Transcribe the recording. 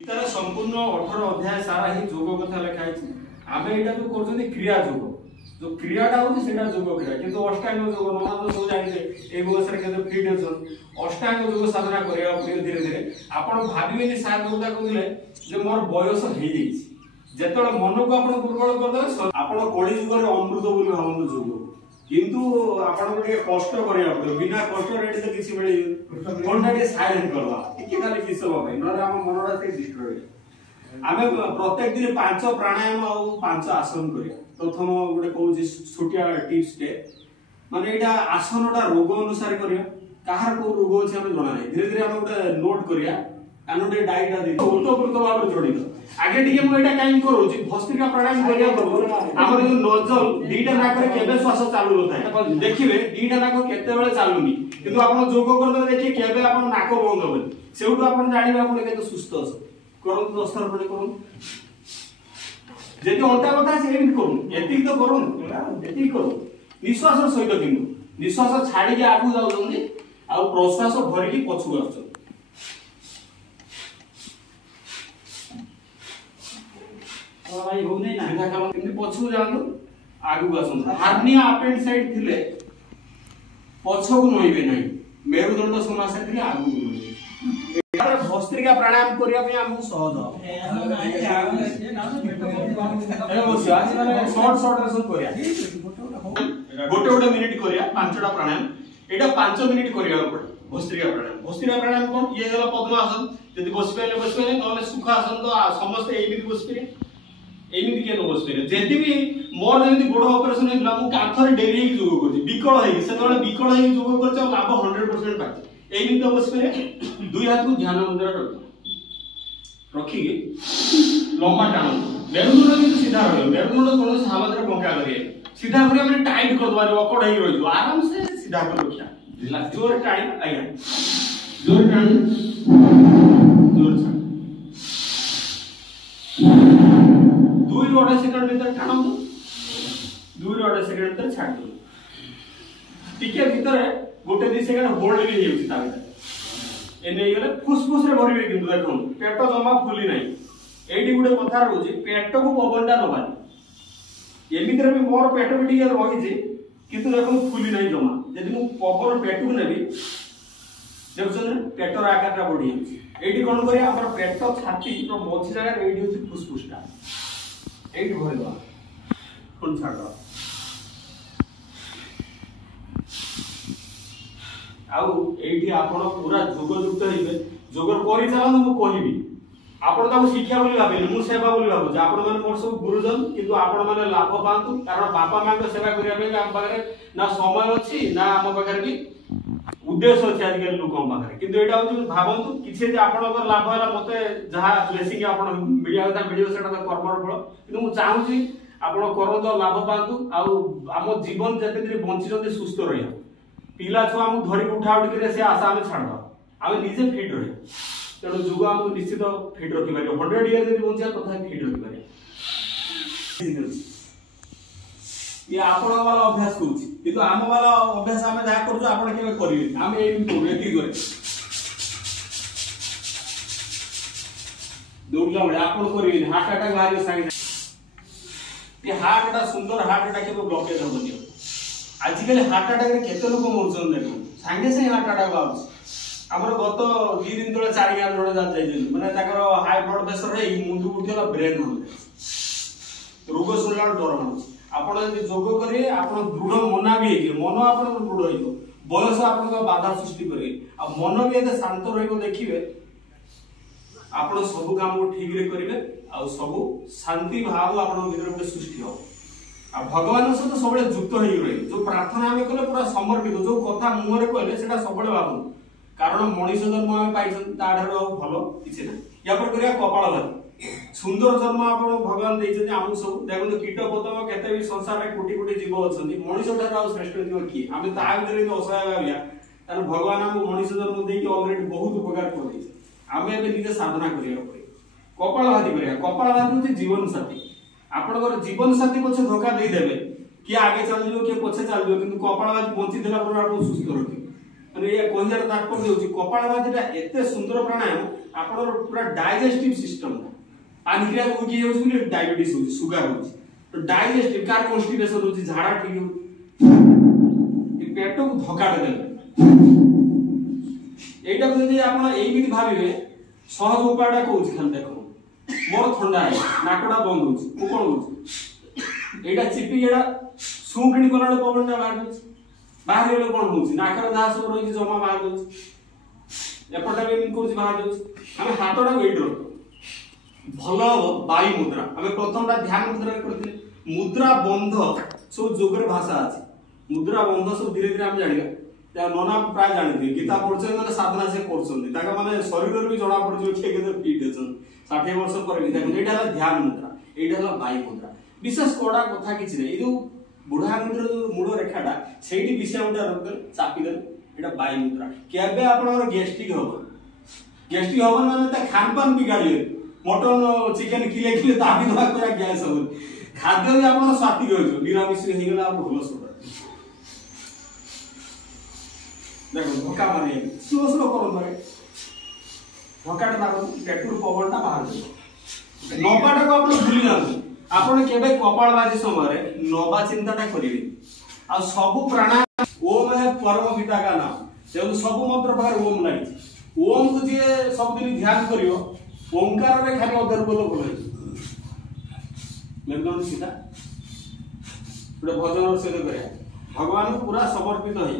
Guitar संपूर्ण 18 अध्याय सारा ही योग कथा लिखा है। आम यहाँ तो कर क्रिया योग जो क्रियाटा होती है योग क्रिया किंतु अष्टांग योग नमाज सब जानते ये बयस फिट अच्छा अष्टांग योग साधना करने पड़े धीरे धीरे आपड़ भावे सार देवता कहले जो मोर बयस हो जो मन को आप दुर्बल करदे आप कली जुग अमृत बोली भावतु योग किंतु आपको कष्ट करा पड़े बिना कष्ट रेट तो किसी मिले मन टा साइलेंट करवा खाली किस ना मनटा से डिस्ट्रय आम प्रत्येक दिन 5 प्राणायाम और 5 आसन करिया प्रथम गोटे कहूँ छोटिया टिप्स टे माने एटा आसनटा रोग अनुसार करिया कहार को रोग अछि हम जणा नै धीरे धीरे हम गोटे नोट करिया कानोटे डायरीटा दे ओतप्रोत भाव जड़ित आगे टिके मु एटा काई करूची भस्त्रिका प्राणायाम करिया पूर्व हमर जो नोजल दीटा नाक रे केबे श्वास चालू होता देखिबे दीटा नाक केते बेले चालुनी किंतु आपण जोग करदे देखि केबे आपण नाक बंद होबे सेउटु आपण जानिबे आपण केते सुस्त अछि करन 10 थर खडे करन जेति अंटा कथा से एमित करन एतिक तो करन एतिक करन निश्वास सहित किंतु निश्वास छाडी के आगु जाउ जंदी आ प्रश्वास भरि की पछु आछन भाई हो नै ना सीधा काम किंतु पछु जानु आगु आछन हार्निया अपेंडिसाइट थिले पछु को नइबे नै मेरुदंड समस्या थिले आगु भस्त्रिका प्राणायाम करिया पे हमहु सहज शॉर्ट शॉर्ट रे सब करिया गोटे मिनिट करिया 5टा प्राणायाम एटा 5 मिनिट करिया पड़े भस्त्रिका प्राणायाम कोन ये गला पद्मासन यदि बसपेले नले सुखासन तो समस्त एमिति बसपेले एमिति के न बसपेले जेति भी मोर जेति गोड़ ऑपरेशन हेला मु काथरे डेली योग करछि विकल है से तोले विकल है योग करछ लाभ 100% पाछि एमिति तो बसपेले दुई हाथ को ध्यान मुद्रा रखी लंबा टाण मेरुदंड भी सीधा रहे मेरुदंड कौन हालत रे बंका करिए सीधा करिए माने टाइट कर दबारे अकड़ हे रहियो आराम से सीधा कर रखिया जोर टाइट आया जोर टाण जोर छाड़ 2 सेकंड भीतर टाणो 2 सेकंड भीतर छाड़ दो टिके भीतर गोटे 2 सेकंड होल्ड भी हेउची ता भीतर एने गले फुसफुस रे भरिबे किंतु देखो पेट जमा फुली नाही एडी गुडे कथा रहउची पेट को पवनटा नबानी एमितरे भी मोर पेट भी टिके रही जे किंतु देखो फुली नाही जमा जदि मु पवन पेट को नेबी देखछन पेटर आकारटा बढी एडी कोन करिया हमर पेट छाती तो मोछि जगह एडी होची फुसफुसटा एडी भरवा कोन छाडो आउ एठी आपण पूरा जोगयुक्त हेबे जोगर परिचालन मु कहिबी आपण ताको शिक्षा बोली भाबे मु सेवा बोली भाबो आपण माने मोर सब गुरुजन किंतु आपण माने लाभ पांतु कारण बापा मां के सेवा करिया बे हम पाखरे ना समय अछि ना हम पाखरे भी उद्देश्य अछि आज के लोक हम पाखरे किंतु एटा होची भाबंतु किछे जे आपण कर लाभ होला मते जहा ब्लेसिंग आपण मीडिया का वीडियो सेटा तो कर्मर फल किंतु मु चाहूची आपण करंतो लाभ पांतु आउ हम जीवन जते दिन बंची जते सुस्थ रहिया पिला छुआ हम धरी उठा उठ के से आशा में छाड़ आम निजे फिट रहे तेणु जुग आमको निश्चित फिट रखी पारे 100 इयर जब बचा तथा फिट रखी पारे ये आपण वाला अभ्यास करूची किंतु आम वाला अभ्यास आम जहाँ करूँ आपण केबे करिवे आम एति करे दौड़ला बळे आपण करिवे हार्ट अटैक बाहर सांगे ये हार्ट टा सुंदर हार्ट टा केबे ब्लॉकेज होबनी आजिकल हार्ट अटैक रे केते लोक मरछन देखो सांगे से हार्ट अटैक आउछ हमर गत 2 दिन तळे 4 गाम जोडे जा जाय माने ताकर हाई ब्लड प्रेशर रे मुंडु उठेला ब्रेन हो रोग सुनला डर मानुछ आपण जदि जोग करे आपण दृढ़ मना भी हे मन आपण दृढ़ होइबो बयस आपण का बाधा सृष्टि करे आ मन भी एते शांत रहिबो देखिबे आपण सब काम को ठीक रे करिवे आ सब शांति भाव आपण भीतर ଗୋଟେ सृष्टि हो आ भगवान सहित सब युक्त हो रही जो प्रार्थना आम कले पूरा समर्पित जो कथा मुहरे कहले सेटा सब भावु कारण मनीष जन्म आम पाई भल किसी ना या पर करिया कपालभाति सुंदर जन्म आप भगवान देते आम सब देखो कीट पतंग केते भी संसार में कोटी कोटी जीव अच्छा मनीष ठार श्रेष्ठ जीव किए आम ता भीतर असहाय भाविया भगवान आम मनीष जन्म देकी अलरेडी बहुत उपकार कर आम ए निजे साधना करिया कपालभाति करिया कपालभाति होची जीवन साथी आपनकर जीवन साथी पछे धोखा दे देबे कि आगे चल जियो कि पछे चल जियो किंतु कपालभाति बंची देला पर आप सुस्थ रखी माने ये कहर तात्पर्य होची कपालभातिटा एते सुंदर प्राणायाम आपनर पूरा डाइजेस्टिव सिस्टम पानक्रियास को की होची कि डायबिटीज होची सुगर होची तो डाइजेस्टिव कार कॉन्स्टिपेशन होची झाड़ा ठीक हो ये पेट को धक्का दे एटा जदि आपण एइमिति भाबिबे सहज उपायटा कहूची खाली देखो मोर ठंडा है नाकड़ा बंद होची को कोन होची एटा चिपी एटा सुखणी कोनाडे पवनटा बाहर होची बाहर गेले कोन होची नाकर दास रही जमा बाहर होची एपटा भी कोची बाहर होची हम हाथटा वेट रखो भलो वायु मुद्रा हमें प्रथमटा ध्यान मुद्रा करते मुद्रा बंध सब जोगर भाषा अछि मुद्रा बंध सब धीरे धीरे हम जानिबा त्या नोना प्राय जानते गीता पढ़छन माने साधना से करछन ताका माने शरीर भी जणा पड़ जे के पीठ छन 60 वर्ष पर भी देखो एटा ध्यान मुद्रा एटा वायु मुद्रा विशेष कोडा कथा किछ नै जो बुढ़ा मुद्रा जो मूड रेखाटा सेठी विषयटा रख चापी दे एटा वायु मुद्रा केबे आपनर गैस्ट्रिक होबो माने ता खानपान बिगाड़ियो मटन चिकन किले किले ताबी दवा कोया गैस हो खाद्य भी आपन स्वाति हो निरामिष हे गेला आप भलो सुबह देखो धक्का मारे स्लो करो मारे धक्काटा मारो पेटुर पवनटा बाहर दे नबाटा को आपण भूली जानु आपण केबे कपालभाति समय नबा चिंताटा करिवे आ सब प्राणायाम ओम है परम पिता का नाम जब सब मंत्र बाहर ओम लागि ओम को जे सब दिन ध्यान करियो ओंकार रे खाली अदर बोलो बोले लेकिन सीधा पूरा भजन और से करे भगवान को पूरा समर्पित है